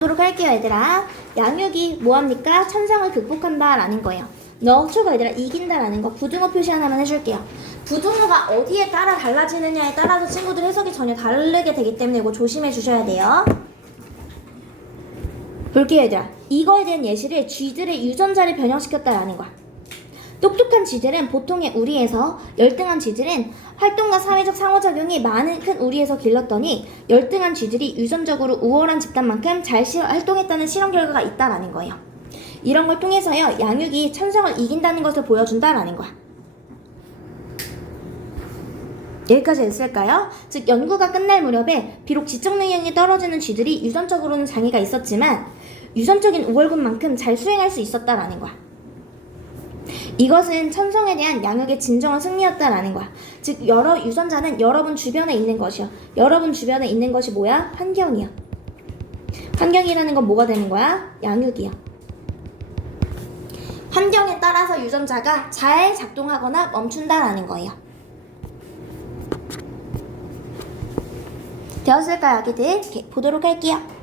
보도록 할게요, 얘들아. 양육이 뭐합니까? 천상을 극복한다 라는 거예요. 너 초가 얘들아 이긴다 라는 거 부등호 표시 하나만 해줄게요. 부등호가 어디에 따라 달라지느냐에 따라서 친구들 해석이 전혀 다르게 되기 때문에 이거 조심해 주셔야 돼요. 볼게요, 얘들아. 이거에 대한 예시를 쥐들의 유전자를 변형시켰다라는 거야. 똑똑한 쥐들은 보통의 우리에서 열등한 쥐들은 활동과 사회적 상호작용이 많은 큰 우리에서 길렀더니 열등한 쥐들이 유전적으로 우월한 집단만큼 잘 시- 활동했다는 실험 결과가 있다라는 거예요. 이런 걸 통해서요 양육이 천성을 이긴다는 것을 보여준다라는 거야. 여기까지 됐을까요? 즉 연구가 끝날 무렵에 비록 지적 능력이 떨어지는 쥐들이 유전적으로는 장애가 있었지만 유전적인 우월군만큼 잘 수행할 수 있었다라는 거야. 이것은 천성에 대한 양육의 진정한 승리였다라는 거야. 즉 여러 유전자는 여러분 주변에 있는 것이요. 여러분 주변에 있는 것이 뭐야? 환경이야. 환경이라는 건 뭐가 되는 거야? 양육이야. 환경에 따라서 유전자가 잘 작동하거나 멈춘다라는 거예요. 되었을까요, 아기들? 보도록 할게요.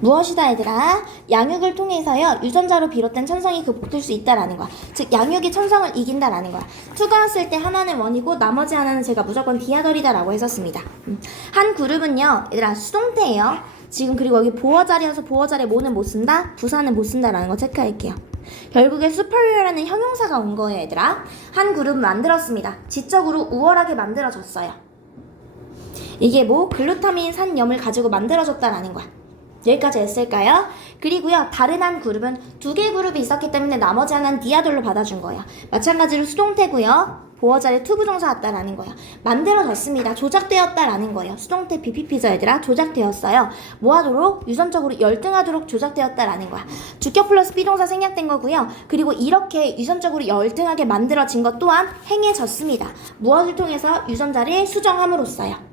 무엇이다 얘들아? 양육을 통해서요 유전자로 비롯된 천성이 극복될 수 있다라는 거야. 즉 양육이 천성을 이긴다라는 거야. 투가 왔을 때 하나는 원이고 나머지 하나는 제가 무조건 디아더리다라고 했었습니다. 음. 한 그룹은요 얘들아 수동태예요. 지금 그리고 여기 보어 자리여서 보어 자리에 뭐는 못 쓴다, 부사는 못 쓴다라는 거 체크할게요. 결국에 superior라는 형용사가 온 거예요 얘들아. 한 그룹 만들었습니다. 지적으로 우월하게 만들어졌어요. 이게 뭐 글루타민 산염을 가지고 만들어졌다라는 거야. 여기까지 했을까요? 그리고요 다른 한 그룹은 두 개 그룹이 있었기 때문에 나머지 하나는 디아돌로 받아준 거예요. 마찬가지로 수동태고요. 보어자리 투부정사 왔다라는 거예요. 만들어졌습니다. 조작되었다라는 거예요. 수동태 BPP죠 얘들아. 조작되었어요. 뭐하도록? 유전적으로 열등하도록 조작되었다라는 거야. 주격 플러스 비동사 생략된 거고요. 그리고 이렇게 유전적으로 열등하게 만들어진 것 또한 행해졌습니다. 무엇을 통해서 유전자를 수정함으로써요.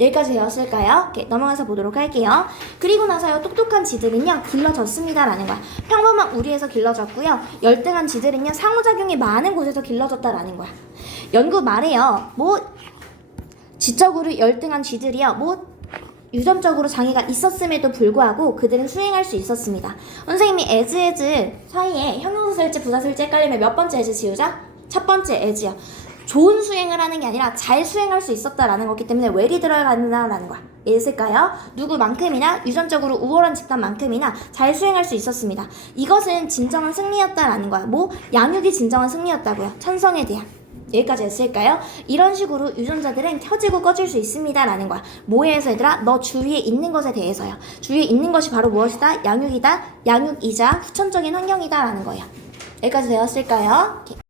여기까지 되었을까요? 오케이, 넘어가서 보도록 할게요. 그리고 나서요, 똑똑한 지들은요, 길러졌습니다라는 거야. 평범한 우리에서 길러졌고요. 열등한 지들은요, 상호작용이 많은 곳에서 길러졌다라는 거야. 연구 말해요. 뭐, 지적으로 열등한 쥐들이요, 뭐, 유전적으로 장애가 있었음에도 불구하고 그들은 수행할 수 있었습니다. 선생님이 as, as 사이에 형용사 쓸지 부사 쓸지 헷갈리면 몇 번째 as 지우자? 첫 번째 as요. 좋은 수행을 하는 게 아니라 잘 수행할 수 있었다라는 거기 때문에 웰이 들어간다라는 거야. 있을까요? 누구만큼이나 유전적으로 우월한 집단만큼이나 잘 수행할 수 있었습니다. 이것은 진정한 승리였다라는 거야. 뭐 양육이 진정한 승리였다고요. 천성에 대한. 여기까지 했을까요? 이런 식으로 유전자들은 켜지고 꺼질 수 있습니다라는 거야. 뭐에서 얘들아? 너 주위에 있는 것에 대해서요. 주위에 있는 것이 바로 무엇이다? 양육이다. 양육이자 후천적인 환경이다라는 거예요. 여기까지 되었을까요? 오케이.